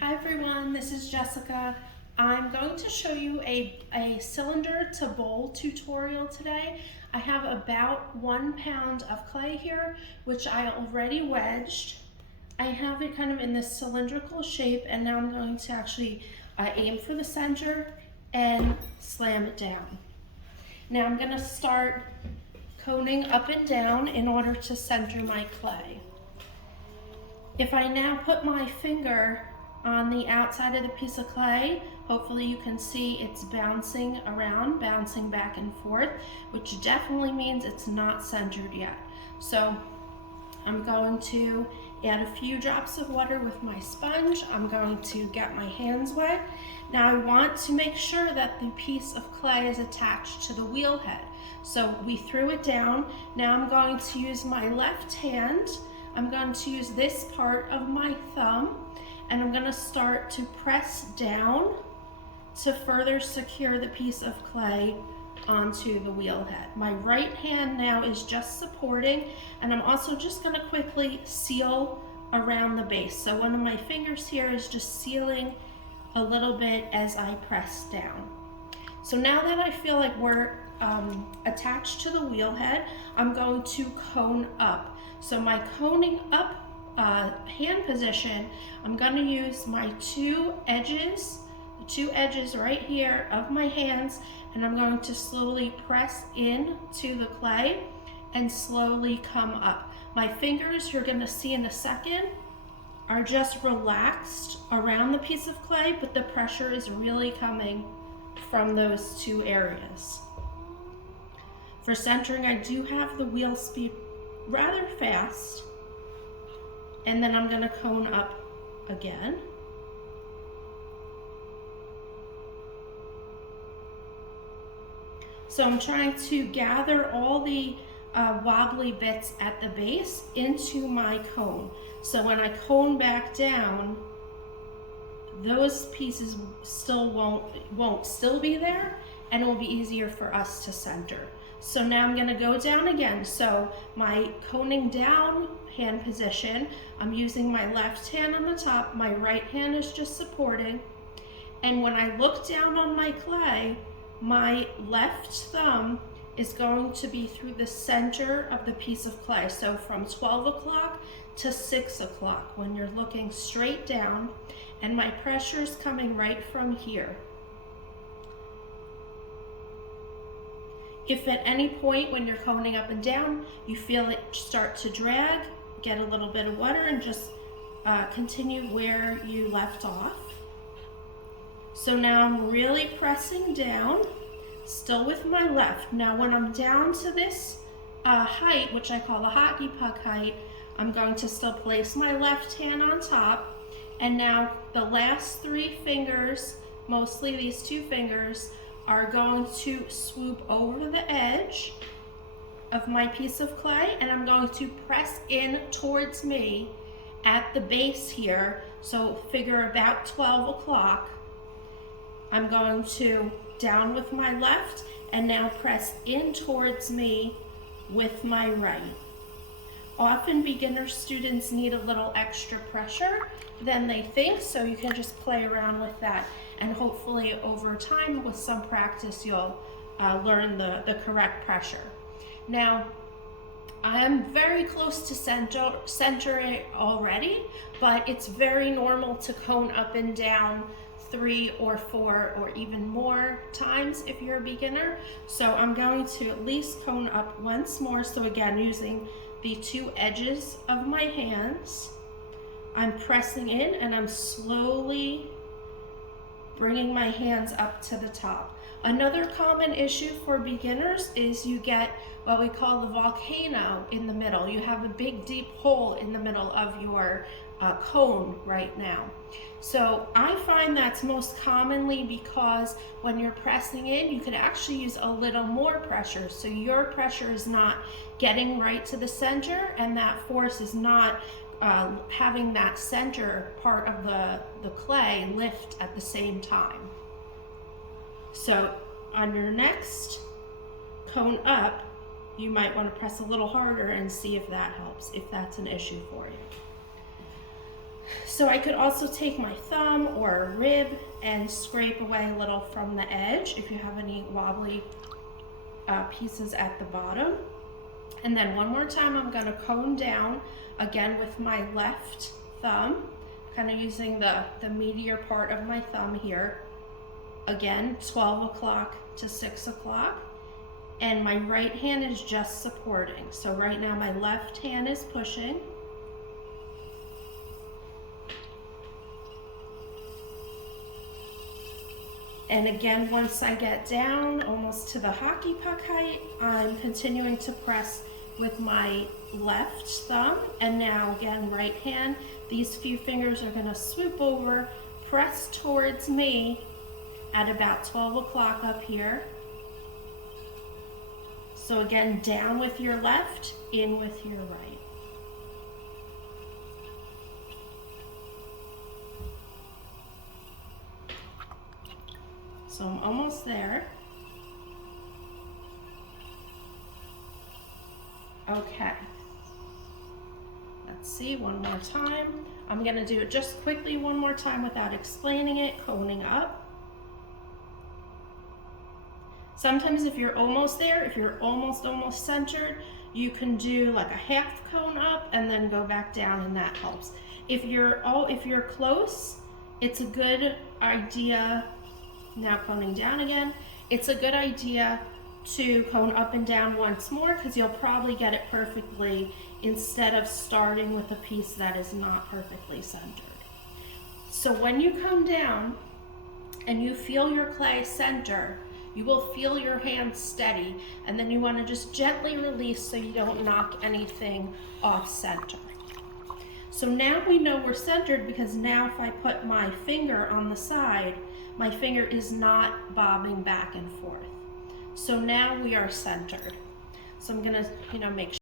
Hi everyone, this is Jessica. I'm going to show you a cylinder to bowl tutorial today. I have about 1 pound of clay here, which I already wedged. I have it kind of in this cylindrical shape, and now I'm going to actually aim for the center and slam it down. Now I'm going to start coning up and down in order to center my clay. If I now put my finger on the outside of the piece of clay, hopefully you can see it's bouncing around, bouncing back and forth, which definitely means it's not centered yet. So I'm going to add a few drops of water with my sponge. I'm going to get my hands wet. Now I want to make sure that the piece of clay is attached to the wheel head. So we threw it down. Now I'm going to use my left hand. I'm going to use this part of my thumb, and I'm going to start to press down to further secure the piece of clay onto the wheel head. My right hand now is just supporting, and I'm also just going to quickly seal around the base. So one of my fingers here is just sealing a little bit as I press down. So now that I feel like we're attached to the wheel head, I'm going to cone up. So my coning up hand position, I'm going to use my two edges right here of my hands, and I'm going to slowly press in to the clay and slowly come up. My fingers, you're going to see in a second, are just relaxed around the piece of clay, but the pressure is really coming from those two areas. For centering, I do have the wheel speed rather fast, and then I'm going to cone up again. So I'm trying to gather all the wobbly bits at the base into my cone. So when I cone back down, those pieces still won't still be there, and it will be easier for us to center. So now I'm going to go down again. So my coning down hand position, I'm using my left hand on the top, my right hand is just supporting, and when I look down on my clay, my left thumb is going to be through the center of the piece of clay. So from 12 o'clock to 6 o'clock, when you're looking straight down, and my pressure is coming right from here. If at any point when you're coning up and down, you feel it start to drag, get a little bit of water and just continue where you left off. So now I'm really pressing down, still with my left. Now when I'm down to this height, which I call the hockey puck height, I'm going to still place my left hand on top. And now the last three fingers, mostly these two fingers, are going to swoop over the edge of my piece of clay, and I'm going to press in towards me at the base here. So figure about 12 o'clock. I'm going to down with my left and now press in towards me with my right. Often beginner students need a little extra pressure than they think, so you can just play around with that, and hopefully over time with some practice you'll learn the correct pressure. Now I'm very close to center it already, but it's very normal to cone up and down 3 or 4 or even more times if you're a beginner. So I'm going to at least cone up once more. So again, using the two edges of my hands, I'm pressing in and I'm slowly bringing my hands up to the top. Another common issue for beginners is you get what we call the volcano in the middle. You have a big deep hole in the middle of your cone right now. So I find that's most commonly because when you're pressing in, you could actually use a little more pressure. So your pressure is not getting right to the center, and that force is not having that center part of the clay lift at the same time. So on your next cone up, you might want to press a little harder and see if that helps, if that's an issue for you. So I could also take my thumb or a rib and scrape away a little from the edge if you have any wobbly pieces at the bottom. And then one more time, I'm gonna cone down again with my left thumb, kind of using the meatier part of my thumb here. Again, 12 o'clock to 6 o'clock. And my right hand is just supporting. So right now my left hand is pushing. And again, once I get down almost to the hockey puck height, I'm continuing to press with my left thumb. And now again, right hand, these few fingers are gonna swoop over, press towards me at about 12 o'clock up here. So again, down with your left, in with your right. So I'm almost there. Okay. Let's see, one more time. I'm gonna do it just quickly one more time without explaining it, coning up. Sometimes if you're almost there, if you're almost centered, you can do like a half cone up and then go back down, and that helps. If you're close, it's a good idea, now coning down again, it's a good idea to cone up and down once more, because you'll probably get it perfectly instead of starting with a piece that is not perfectly centered. So when you come down and you feel your clay center, you will feel your hand steady, and then you want to just gently release so you don't knock anything off center. So now we know we're centered, because now if I put my finger on the side, my finger is not bobbing back and forth. So now we are centered. So I'm gonna, make sure